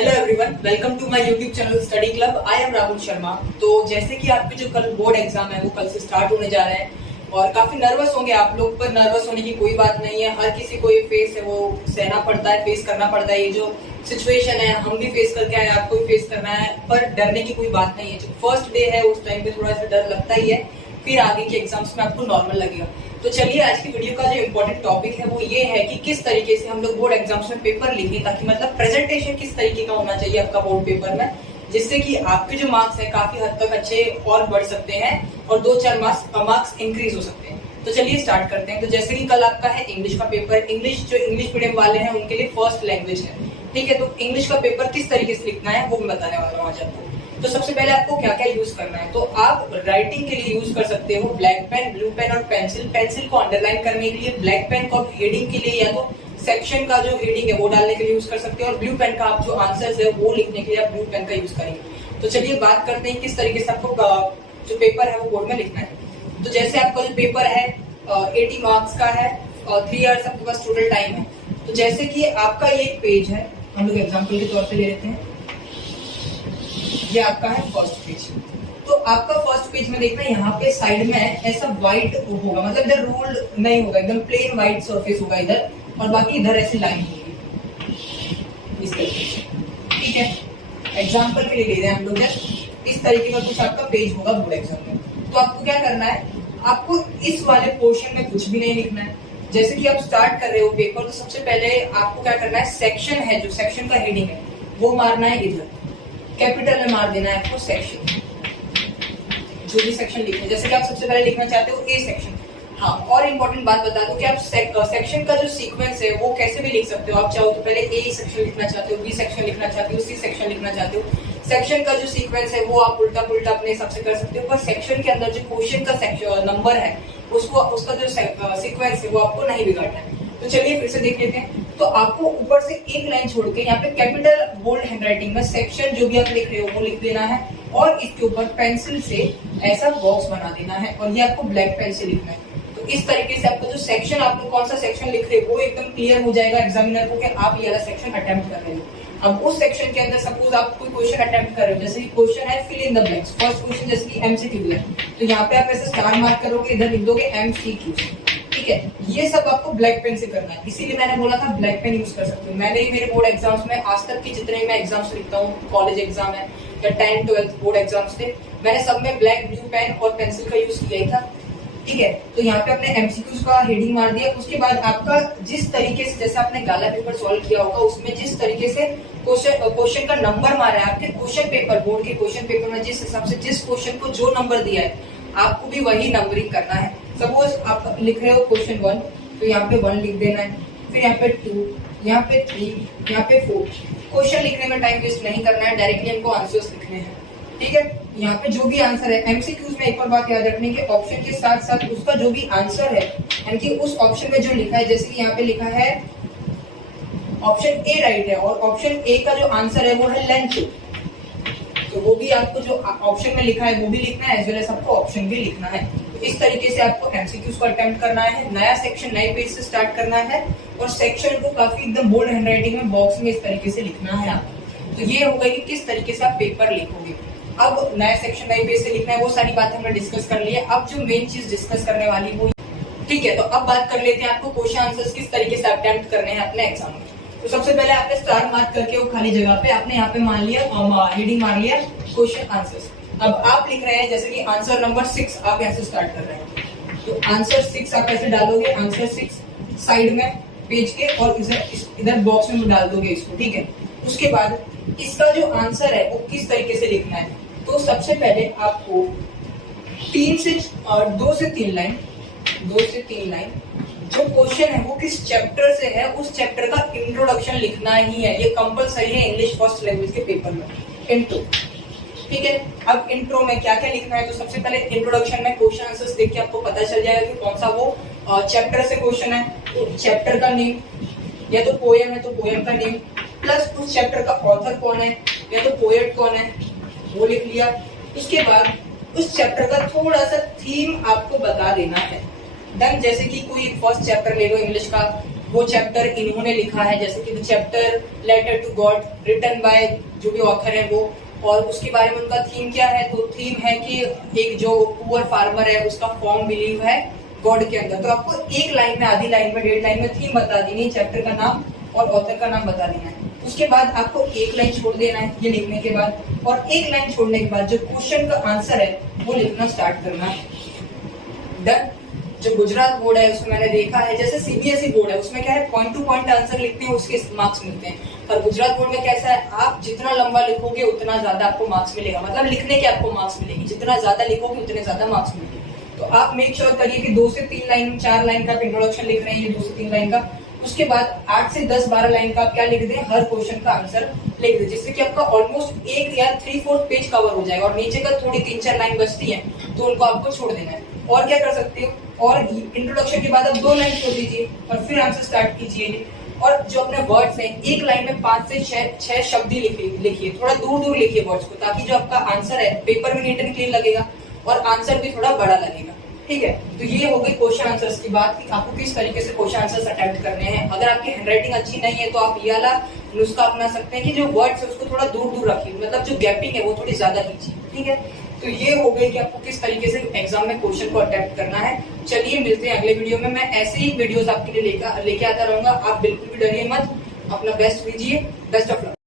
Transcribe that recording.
Hello everyone, welcome to my YouTube channel study club. I am Rahul Sharma. तो जैसे कि आपके जो कल बोर्ड एग्जाम है वो कल से स्टार्ट होने जा रहे हैं और काफी नर्वस होंगे आप लोग, पर नर्वस होने की कोई बात नहीं है। हर किसी को ये फेस है वो सहना पड़ता है, फेस करना पड़ता है। ये जो सिचुएशन है हम भी फेस करके आए, आपको भी फेस करना है, पर डरने की कोई बात नहीं है। जो फर्स्ट डे है उस टाइम पे थोड़ा सा डर लगता ही है, फिर आगे के एग्जाम्स में आपको नॉर्मल लगेगा। तो चलिए आज की वीडियो का जो इम्पोर्टेंट टॉपिक है वो ये है कि किस तरीके से हम लोग बोर्ड एग्जाम्स में पेपर लिखें, ताकि मतलब प्रेजेंटेशन किस तरीके का होना चाहिए आपका बोर्ड पेपर में, जिससे कि आपके जो मार्क्स है काफी हद तक अच्छे और बढ़ सकते हैं और 2-4 मार्क्स इंक्रीज हो सकते हैं। तो चलिए स्टार्ट करते हैं। तो जैसे कि कल आपका है इंग्लिश का पेपर। इंग्लिश जो इंग्लिश मीडियम वाले हैं उनके लिए फर्स्ट लैंग्वेज है, ठीक है। तो इंग्लिश का पेपर किस तरीके से लिखना है वो मैं बताने वाला हूँ आज आपको। तो सबसे पहले आपको क्या क्या यूज करना है, तो आप राइटिंग के लिए यूज कर सकते हो ब्लैक पेन, ब्लू पेन और पेंसिल। पेंसिल को अंडरलाइन करने के लिए, ब्लैक पेन को आप हेडिंग के लिए या तो सेक्शन का जो हेडिंग है वो डालने के लिए यूज कर सकते हो, और ब्लू पेन का आप जो आंसर्स है वो लिखने के लिए आप ब्लू पेन का यूज करेंगे। तो चलिए बात करते हैं किस तरीके से आपको जो पेपर है वो बोर्ड में लिखना है। तो जैसे आपका जो पेपर है 80 मार्क्स का है और 3 आवर्स आपके पास टोटल टाइम है। तो जैसे कि आपका ये एक पेज है, हम लोग एग्जाम्पल के तौर पे ले लेते हैं, ये आपका है फर्स्ट पेज। तो आपका फर्स्ट पेज में देखना यहाँ पे साइड में ऐसा व्हाइट होगा, मतलब इधर रूल्ड नहीं होगा, एकदम प्लेन व्हाइट सरफेस होगा इधर, और बाकी इधर ऐसी लाइन होगी इस तरीके से, ठीक है। एग्जाम्पल के लिए ले रहे हैं हम लोग, इस तरीके का कुछ आपका पेज होगा बोर्ड एग्जाम में। तो आपको क्या करना है, आपको इस वाले पोर्शन में कुछ भी नहीं लिखना है। जैसे कि आप स्टार्ट कर रहे हो पेपर, तो सबसे पहले आपको क्या करना है, सेक्शन है जो सेक्शन का हेडिंग है वो मारना है, इधर कैपिटल में मार देना है आपको सेक्शन, जो भी सेक्शन लिखना है। जैसे कि आप सबसे पहले लिखना चाहते हो ए सेक्शन। हाँ, और इम्पोर्टेंट बात बता दूं कि आप सेक्शन का जो सीक्वेंस है वो कैसे भी लिख सकते हो। आप चाहो तो पहले ए सेक्शन लिखना चाहते हो, बी सेक्शन लिखना चाहते हो, सी सेक्शन लिखना चाहते हो। सेक्शन का जो सीक्वेंस है वो आप उल्टा पुल्टा अपने हिसाब से कर सकते हो, पर सेक्शन के अंदर जो क्वेश्चन का नंबर है उसको, उसका जो सीक्वेंस है वो आपको नहीं बिगाड़ना है। तो चलिए फिर से देख लेते हैं। तो आपको ऊपर से एक लाइन छोड़ के यहाँ पे कैपिटल बोल्ड हैंडराइटिंग में सेक्शन जो भी आप लिख रहे हो वो लिख देना है, और इसके ऊपर पेंसिल से ऐसा बॉक्स बना देना है, और ये आपको ब्लैक पेन से लिखना है। तो इस तरीके से आपको जो सेक्शन, आप कौन सा सेक्शन लिख रहे हो वो एकदम क्लियर हो जाएगा एग्जामिनर को कि आप ये वाला सेक्शन अटेम्प्ट कर रहे हो। अब उस सेक्शन के अंदर सपोज आप कोई क्वेश्चन अटेम्प्ट कर रहे हो, जैसे कि क्वेश्चन है fill in the blanks, first question जैसे कि एमसीक्यू है, तो यहाँ पे आप ऐसे स्टार मार्क करोगे, इधर लिख दोगे एमसीक्यू, ठीक है। ये सब आपको ब्लैक पेन से करना है, इसीलिए मैंने बोला था ब्लैक पेन यूज कर सकते हो। मैंने ही मेरे बोर्ड एग्जाम्स में आज तक की जितने मैं एग्जाम्स लिखता हूँ, कॉलेज एग्जाम है या 10th 12th बोर्ड एग्जाम्स थे, मैंने सब में ब्लैक, ब्लू पेन और पेंसिल का यूज किया ही था, ठीक है। तो यहाँ पे आपने एमसीक्यूज का हेडिंग मार दिया। उसके बाद आपका जिस तरीके से, जैसे आपने गाला पेपर सॉल्व किया होगा उसमें जिस तरीके से क्वेश्चन का नंबर मारा है आपके क्वेश्चन पेपर, बोर्ड के क्वेश्चन पेपर में जिस हिसाब से जिस क्वेश्चन को जो नंबर दिया है आपको भी वही नंबरिंग करना है। सपोज आप लिख रहे हो क्वेश्चन 1, तो यहाँ पे 1 लिख देना है, फिर यहाँ पे 2, यहाँ पे 3, यहाँ पे 4। क्वेश्चन लिखने में टाइम वेस्ट नहीं करना है, डायरेक्टली हमको आंसर्स लिखने हैं, ठीक है। यहाँ पे जो भी आंसर है, एमसीक्यूज में एक और बात याद रखने की, ऑप्शन के साथ साथ उसका जो भी आंसर है, यानी कि उस ऑप्शन में जो लिखा है, जैसे कि यहाँ पे लिखा है ऑप्शन ए राइट है और ऑप्शन ए का जो आंसर है वो है लेंथ, तो वो भी आपको जो ऑप्शन में लिखा है वो भी लिखना है, एज वेल एज आपको ऑप्शन भी लिखना है। तो इस तरीके से आपको एमसीक्यूज को अटेम्प्ट करना है, नया सेक्शन नए पेज से स्टार्ट करना है, और सेक्शन को काफी एकदम बोल्ड हैंडराइटिंग में बॉक्स में इस तरीके से लिखना है आपको। तो ये होगा कि किस तरीके से आप पेपर लिखोगे। अब नया सेक्शन नए पेज से लिखना है, वो सारी बातें हमने डिस्कस कर ली है। अब जो मेन चीज डिस्कस करने वाली वो, ठीक है। तो अब बात कर लेते हैं आपको क्वेश्चन आंसर्स किस तरीके से अटेम्प्ट करने हैं अपने एग्जाम में। तो सबसे पहले आपने स्टार मार्क करके वो खाली जगह पे आपने यहाँ पे मान लिया, हेडिंग मार लिया क्वेश्चन आंसर्स। अब आप लिख रहे हैं जैसे कि आंसर नंबर 6 आप यहाँ से स्टार्ट कर रहे हैं, तो आंसर 6 आप ऐसे डालोगे, आंसर 6 साइड में पेज के, और इधर बॉक्स में डाल दोगे इसको, ठीक है। उसके बाद इसका जो आंसर है वो किस तरीके से लिखना है, तो सबसे पहले आपको 2 से 3 लाइन जो क्वेश्चन है वो किस चैप्टर से है उस चैप्टर का इंट्रोडक्शन लिखना ही है। ये कंपलसरी है इंग्लिश फर्स्ट लैंग्वेज के पेपर में, इंट्रो, ठीक है। अब इंट्रो में क्या क्या लिखना है, तो सबसे पहले इंट्रोडक्शन में क्वेश्चन आंसर्स देख के आपको पता चल जाएगा कि कौन सा वो चैप्टर से क्वेश्चन है, तो चैप्टर का नेम, या तो पोएम है तो पोएम का नेम, प्लस उस चैप्टर का ऑथर कौन है या तो पोएट कौन है वो लिख लिया। उसके बाद उस चैप्टर का थोड़ा सा थीम आपको बता देना है। देन जैसे कि कोई फर्स्ट चैप्टर ले लो इंग्लिश का, वो चैप्टर इन्होंने लिखा है, जैसे कि the chapter letter to God written by जो भी ऑथर है वो, और उसके बारे में उनका थीम क्या है, तो थीम है कि एक जो पुअर फार्मर है उसका फॉर्म बिलीव है गॉड के अंदर। तो आपको एक लाइन में, आधी लाइन में, 1.5 लाइन में थीम बता देनी है, चैप्टर का नाम और ऑथर का नाम बता देना है। उसके बाद आपको एक लाइन छोड़ देना है ये लिखने के बाद, और एक लाइन छोड़ने के बाद जो क्वेश्चन का आंसर है वो लिखना स्टार्ट करना है। डन। जो गुजरात बोर्ड है उसमें मैंने देखा है, जैसे सीबीएसई बोर्ड है उसमें क्या है, पॉइंट टू पॉइंट आंसर लिखते हैं, उसके मार्क्स मिलते हैं। और गुजरात बोर्ड में कैसा है, आप जितना लंबा लिखोगे उतना ज्यादा आपको मार्क्स मिलेगा, मतलब लिखने के आपको मार्क्स मिलेगी, जितना ज्यादा लिखोगे उतने ज्यादा मार्क्स मिलेंगे। तो आप मेक श्योर करिए कि 2 से 3 लाइन, 4 लाइन का इंट्रोडक्शन लिख रहे हैं, ये 2 से 3 लाइन का। उसके बाद 8 से 10-12 लाइन का आप क्या लिख दें, हर क्वेश्चन का आंसर लिख दें, जिससे कि आपका ऑलमोस्ट 1 या 3/4 पेज कवर हो जाएगा। और नीचे का थोड़ी 3-4 लाइन बचती है तो उनको आपको छोड़ देना है। और क्या कर सकते हो, और इंट्रोडक्शन के बाद आप 2 लाइन छोड़ दीजिए और फिर आंसर स्टार्ट कीजिए। और जो अपने वर्ड्स हैं, एक लाइन में 5 से 6 शब्द ही लिखिए, थोड़ा दूर दूर लिखिए वर्ड्स को, ताकि जो आपका आंसर है पेपर में नीट एंड क्लीन लगेगा और आंसर भी थोड़ा बड़ा लगेगा। ठीक है, तो ये हो गई क्वेश्चन आंसर्स की बात कि आपको किस तरीके से क्वेश्चन आंसर्स अटेम्प्ट करने हैं। अगर आपकी हैंडराइटिंग अच्छी नहीं है तो आप ये वाला नुस्खा अपना सकते हैं कि जो वर्ड्स है उसको थोड़ा दूर दूर रखिए, मतलब जो गैपिंग है वो थोड़ी ज्यादा कीजिए। ठीक है, तो ये हो गई कि आपको किस तरीके से एग्जाम में क्वेश्चन को अटेम्प्ट करना है। चलिए मिलते हैं अगले वीडियो में, मैं ऐसे ही वीडियोस आपके लिए लेके आता रहूंगा। आप बिल्कुल भी डरिए मत, अपना बेस्ट दीजिए। Best of luck.